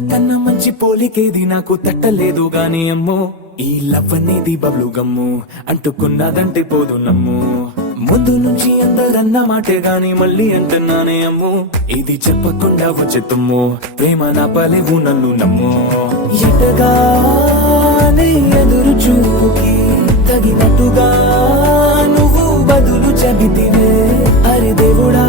అంతకన్నా మంచి పోలికేది నాకు తట్టలేదు గాని అమ్మో ఈ లవ్ అనేది బబ్లు గమ్ము అంటుకున్నదంటే పోదు నమ్ము ముందు నుంచి అందరన్న మాటే గాని మళ్ళీ అంటున్నానే అమ్ము ఇది చెప్పకుండా వచ్చే తుమ్ము ప్రేమ నాపలేవు నన్ను నమ్ము ఎటగానే ఎదురు చూపుకి తగినట్టుగా నువ్వు బదులు చెబితివే అరే దేవుడా